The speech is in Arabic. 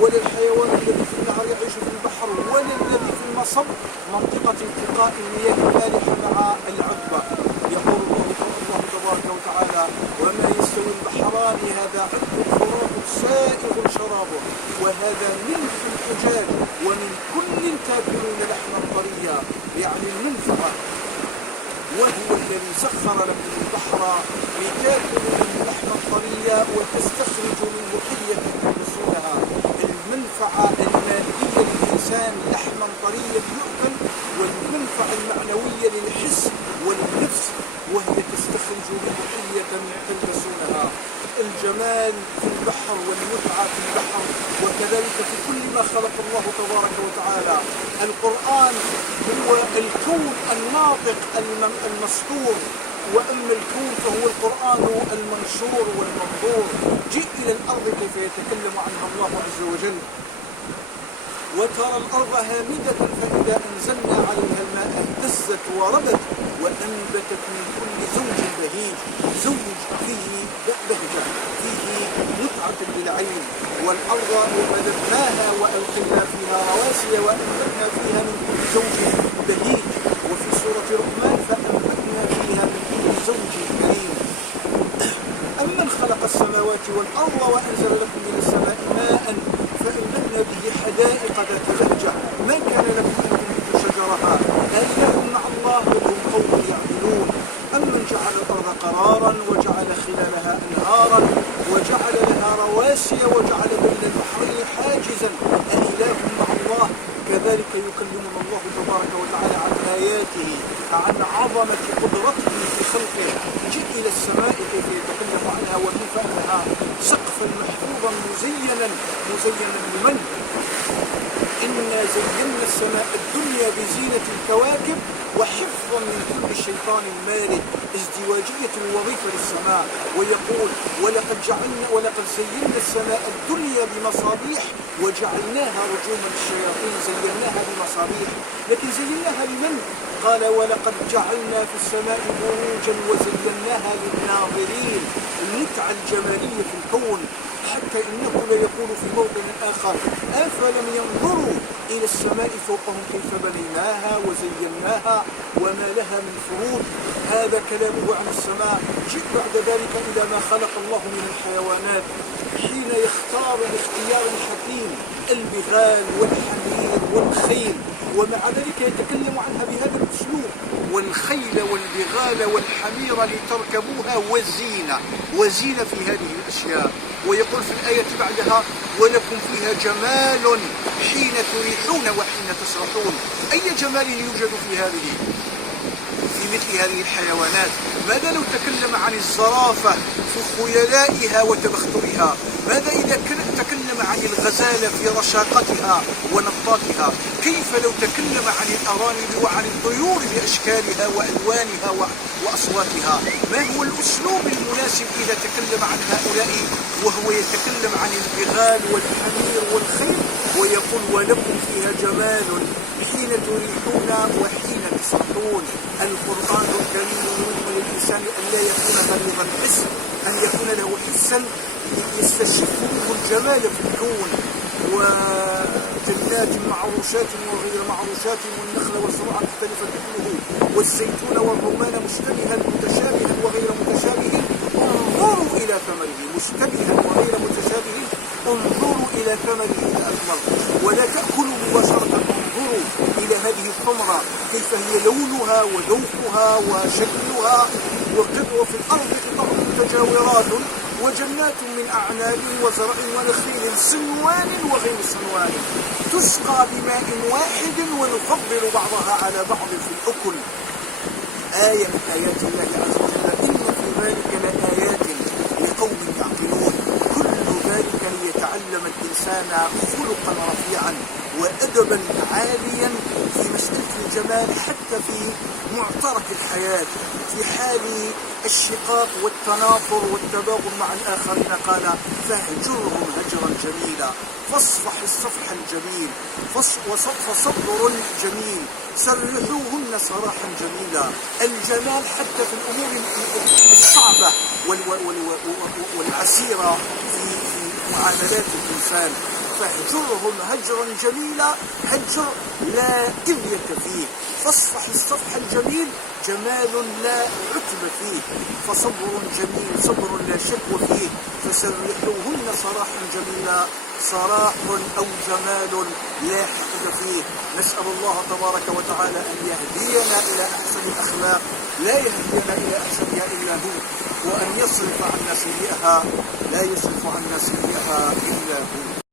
وللحيوان الذي في النهر يعيش في البحر وللذي في المصب منطقة التقاء المياه المالحة مع العذبة. يقول الله تبارك وتعالى: وما يستوي البحران هذا عذب فرات سائغ شرابه وهذا ملح أجاج ومن كل تاكلون لحما طريا، يعني المنفعة. وهو الذي سخر لكم البحر لتاكلوا منه لحما طريا وتستخرجوا منه حلية تلبسونها. المنفعة المادية للإنسان لحما طريا يؤكل، والمنفعة المعنوية للحس والنفس وهي تستخرج منه حلية تلبسونها. الجمال في البحر والمتعة في البحر، وكذلك في كل ما خلق الله تبارك وتعالى. القرآن هو الكون الناطق المسطور، وأما الكون فهو القرآن المنشور والمنظور. جئ إلى الأرض كيف يتكلم عنها الله عز وجل: وترى الأرض هامدة فإذا أنزلنا عليها الماء اهتزت وربت وأنبتت من كل زوج بهيج. زوج فيه بهجة، فيه متعة للعين. والأرض ومددناها وألقينا فيها رواسي وأنبتنا فيها من كل زوج بهيج. وفي سورة لقمان: فأنبتنا فيها من كل زوج كريم. أمن خلق السماوات والأرض وأنزل لكم من السماء ماء فأنبتنا به حدائق ذات بهجة ما كان لكم أن تنبتوا شجرها أإله مع الله وهم قوم يعدلون. أمن جعل الأرض قرارا وجعل خلالها أنهارا وجعل لها رواسي وجعل بين البحرين حاجزا أإله مع الله. كذلك يكلمنا الله تبارك وتعالى عن آياته، عن عظمة قدرته في خلقه. جئ إلى السماء كيف يتكلم عنها وكيف أنها سقفا محفوظا مزينا لمن؟ إنا زينا السماء الدنيا بزينة الكواكب وحفظا من كل شيطان مارد. ازدواجية الوظيفة للسماء. ويقول: ولقد زينا السماء الدنيا بمصابيح وجعلناها رجوما للشياطين. زيناها بمصابيح، لكن زيناها لمن؟ قال: ولقد جعلنا في السماء بروجا وزيناها للناظرين. المتعة الجمالية في الكون، حتى إنه ليقول في موطن آخر: أفلم ينظروا إلى السماء فوقهم كيف بنيناها وزيناها وما لها من فروج. هذا كلامه عن السماء. جئ بعد ذلك إلى ما خلق الله من الحيوانات حين يختار باختيار حكيم البغال والحمير والخيل، ومع ذلك يتكلم عنها بهذا الأسلوب: والخيل والبغال والحمير لتركبوها وزينة في هذه الأشياء. ويقول في الآية بعدها: ولكم فيها جمال حين تريحون وحين تسرحون. أي جمال يوجد في مثل هذه الحيوانات؟ ماذا لو تكلم عن الزرافة في خيلائها وتبخترها؟ ماذا إذا تكلم عن الغزالة في رشاقتها ونطاقها؟ كيف لو تكلم عن الأرانب وعن الطيور بأشكالها وألوانها وأصواتها؟ ما هو الأسلوب المناسب إذا تكلم عن هؤلاء وهو يتكلم عن البغال والحمير والخيل؟ ويقول: ولكم فيها جمال حين تريحون وحين تسرحون. القرآن الكريم يريد للإنسان أن لا يكون غليظ الحس، أن يكون له حسا يستشف منه الجمال في الكون. وجنات معروشات وغير معروشات والنخل والزرع مختلفا أكله والزيتون والرمان مشتبها متشابها وغير متشابه انظروا إلى ثمره. مشتبها وغير متشابه انظروا إلى ثمره إذا أثمر، ولا تأكلوا مباشرة. انظروا إلى هذه الثمرة كيف هي لونها وذوقها وشكلها. وفي الأرض قطع متجاورات وجنات من أعناب وزرع ونخيل صنوان وغير صنوان تسقى بماء واحد ونفضل بعضها على بعض في الأكل. آية من آيات الله عز وجل. إن في ذلك لآيات لقوم يعقلون. كل ذلك ليتعلم الإنسان خلقا رفيعا وأدبا عاليا في مسألة الجمال، حتى في معترك الحياة، في حال الشقاق والتنافر والتباغض مع الآخرين. قال فاهجرهم هجرا جميلا، فاصفح الصفح الجميل، فصبر جميل، سرحوهن سراحا جميلا. الجمال حتى في الأمور الصعبة والعسيرة في معاملات الإنسان. فاهجرهم هجرا جميلا، هجر لا إلية فيه. فاصفح الصفح الجميل، جمال لا عتب فيه. فصبر جميل، صبر لا شكوى فيه. فسرحوهن سراحا جميلا، صراح أو جمال لا حقد فيه. نسأل الله تبارك وتعالى أن يهدينا إلى أحسن الأخلاق، لا يهدينا إلى أحسنها إلا هو، وأن يصرف عنا سيئها، لا يصرف عنا سيئها إلا هو.